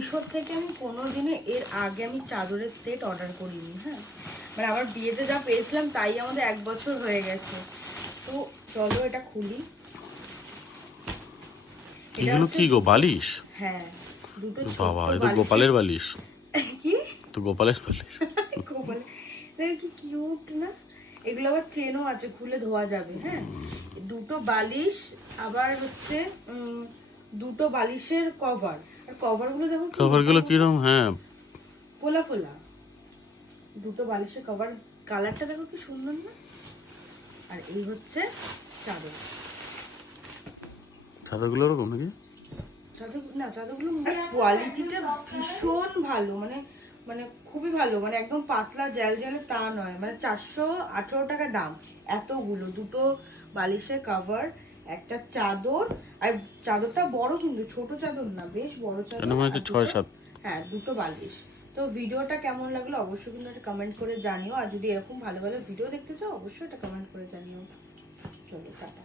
মিশো থেকে আমি কোনোদিনও এর আগে আমি চাদরের সেট অর্ডার করিনি। হ্যাঁ, মানে আমার বিয়েতে যা পেয়েছিলাম তাই আমাদের 1 বছর হয়ে গেছে। তো চলো এটা খুলি। এগুলো কি গো, বালিশ? হ্যাঁ, দুটো বাবা, ছোট এ তো গোপালের বালিশ। কি তো গোপালের বালিশ। গোপাল, দেখো কি কিউট না। এগুলো আবার চেনও আছে, খুলে ধোয়া যাবে। হ্যাঁ, দুটো বালিশ, আবার হচ্ছে দুটো বালিশের কভার। আর কভারগুলো দেখো কভারগুলো কিরকম, হ্যাঁ ফোলা ফোলা। দুটো বালিশের কভার, কালারটা দেখো কি সুন্দর না। আর এই হচ্ছে চাদর। চাদরগুলো ওরকম নাকি? চাদর না, চাদরগুলো কোয়ালিটিটা ভীষণ ভালো, মানে মানে খুবই ভালো, মানে একদম পাতলা জেল জেলে তা নয়, মানে 418 টাকা দাম। এতগুলো, দুটো বালিশের কভার, একটা চাদর। আর চাদরটা বড়, কিন্তু ছোট চাদর না, বেশ বড় চাদর। মনে হচ্ছে 6-7। হ্যাঁ, দুটো বালিশ। তো ভিডিওটা কেমন লাগলো অবশ্যই কিন্তু একটা কমেন্ট করে জানিও। আর যদি এরকম ভালো ভালো ভিডিও দেখতে চাও অবশ্যই একটা কমেন্ট করে জানিও। চলো টাটা।